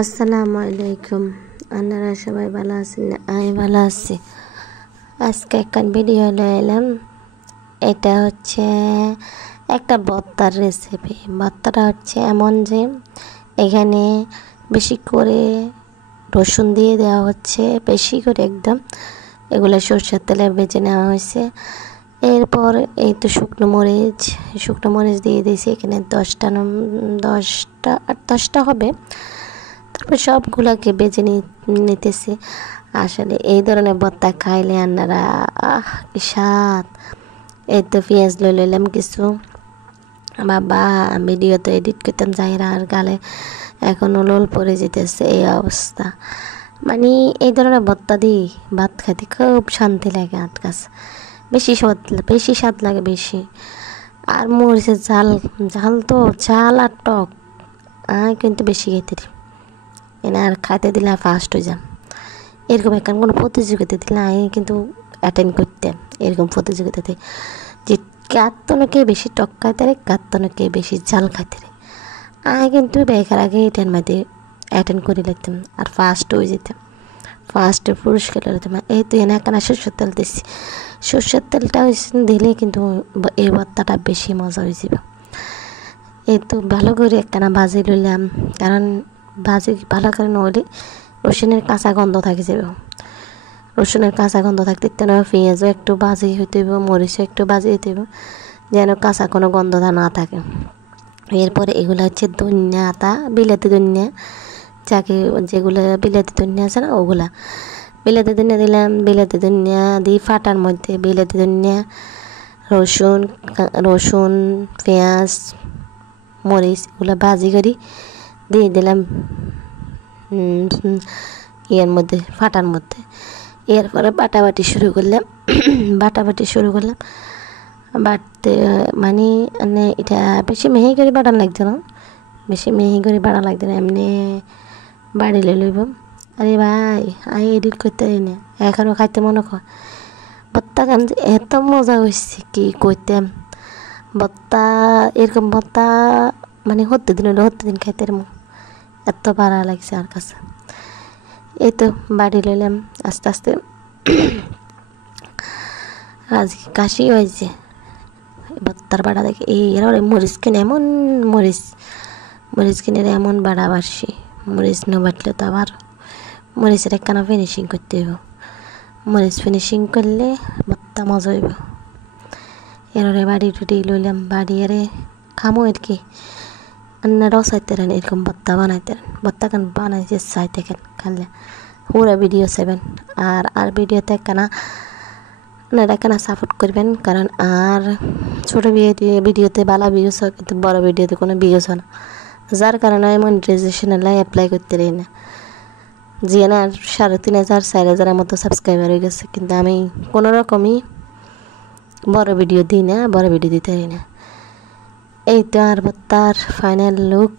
আসসালামু আলাইকুম। আপনারা সবাই ভালো আছেন না? আমি ভালো আছি। আজকে একটা ভিডিও নিয়ে এলাম। এটা হচ্ছে একটা ভর্তার রেসিপি। ভর্তাটা হচ্ছে এমন যে এখানে বেশি করে রসুন দিয়ে দেওয়া হচ্ছে, বেশি করে একদম। এগুলো সরষের তেলে ভেজে নেওয়া হয়েছে। এরপর এই তো শুকনো মরিচ দিয়ে দিয়েছি এখানে 10টা হবে। তারপর সবগুলোকে বেজে নিতেছি। আসলে এই ধরনের ভর্তা খাইলে আপনারা কি স্বাদ। এই তো পেঁয়াজ লইলাম কিছু। বাবা ভিডিও তো এডিট করতাম যাইরা আর গালে এখনও লোল পড়ে যেতেছে এই অবস্থা। মানে এই ধরনের ভর্তা দিয়ে ভাত খাইতে খুব শান্তি লাগে। আট কাছে বেশি স্বাদ লাগে বেশি। আর মরিচের ঝাল তো ঝাল আর টক কিন্তু বেশি খেতে আর খাইতে দিলে ফার্স্ট হয়ে যান। এরকম এখন কোনো প্রতিযোগিতা দিলে আমি কিন্তু অ্যাটেন্ড করতাম। এরকম প্রতিযোগিতাতে যে কাত্তনকে বেশি টক খাইতে রে, কাত্তনকে বেশি ঝাল খাইতে রে। আমি কিন্তু বেকার আগে এটার মধ্যে অ্যাটেন্ড করে লিখতাম আর ফার্স্ট হয়ে যেতাম। ফার্স্টে পুরস্কার দিতাম। এই তো এনে একখানা সরষের তেল দিচ্ছি। সরষের তেলটা দিলে কিন্তু এই ভর্তাটা বেশি মজা হয়ে যাবে। এই তো ভালো করে একখানা ভাজি লইলাম, কারণ ভাজি ভালো করে নইলে রসুনের কাঁচা গন্ধ থাকে যাবে। রসুনের কাঁচা গন্ধ থাকতে পেঁয়াজও একটু ভাজি হইতে হইব, মরিচও একটু ভাজি হইতে হইব, যেন কাঁচা কোনো গন্ধটা না থাকে। এরপরে এগুলো হচ্ছে ধনিয়া আতা, বিলাতি ধনিয়া, যেগুলো বিলাতি ধনিয়া আছে না ওগুলা। বিলাতি ধনিয়া দিলাম, বিলাতি ধনিয়া দিয়ে ফাটার মধ্যে বিলাতি ধনিয়া, রসুন পেঁয়াজ মরিচ এগুলো ভাজি করি দিয়ে দিলাম মধ্যে ফাটার মধ্যে। এরপরে বাটাবাটি শুরু করলাম। বাটতে মানে এটা বেশি মিহি করে বাটান লাগছে না, এমনি বাড়ি লইব। আরে ভাই আমি এডিট করতে পারি না, এখনও খাইতে মনে কর। ভর্তা গান এত মজা হয়েছে কি করতাম। এরকম ভর্তা মানে হতে দিন খাইতে এত ভালো লাগছে আর কাছে। এই তো বাড়ি লইলাম আস্তে আস্তে। আজকে কাশি হয়েছে ভর্তার বাড়া দেখে। এরা মরিচ কিনে এমন বাড়া বাড়ছি। মরিচ না বাটলে তো আবার মরিচের একখানা ফিনিশিং করতে হইব। মরিচ ফিনিশিং করলে ভর্তা মজা হইব। এরে বাড়ি টুটি লইলাম, বাড়ি এরে খামো আর কি। আপনারাও চাইতেন এরকম ভর্তা বানাইতেন। ভর্তা কেন বানাইছে চাইতে কেন খালে পুরো ভিডিও চাইবেন। আর ভিডিওতে আপনারা সাপোর্ট করবেন, কারণ আর ছোটো ভিডিওতে ভালো ভিউজ হয় কিন্তু বড় ভিডিওতে কোনো ভিউজ হয় না, যার কারণে আমি মনিটাইজেশনের লাই অ্যাপ্লাই করতে পারি না। যে না 3,500 4,000 মতো সাবস্ক্রাইবার হয়ে গেছে, কিন্তু আমি কোনো রকমই বড় ভিডিও দিই না, বড় ভিডিও দিতে পারি না। এই তো আর ভর্তার ফাইনাল লুক।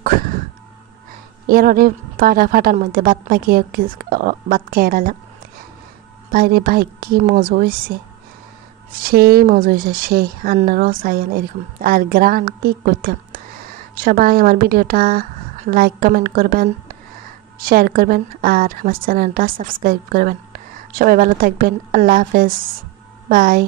এরপরে ফাটার মধ্যে ভাত খেয়ে এলাম। বাইরে ভাই কি মজা হয়েছে, সেই মজা হয়েছে সেই। আপনারাও চাইয়েন এরকম। আর গ্রান কি করতাম। সবাই আমার ভিডিওটা লাইক কমেন্ট করবেন, শেয়ার করবেন আর আমার চ্যানেলটা সাবস্ক্রাইব করবেন। সবাই ভালো থাকবেন। আল্লাহ হাফেজ, বাই।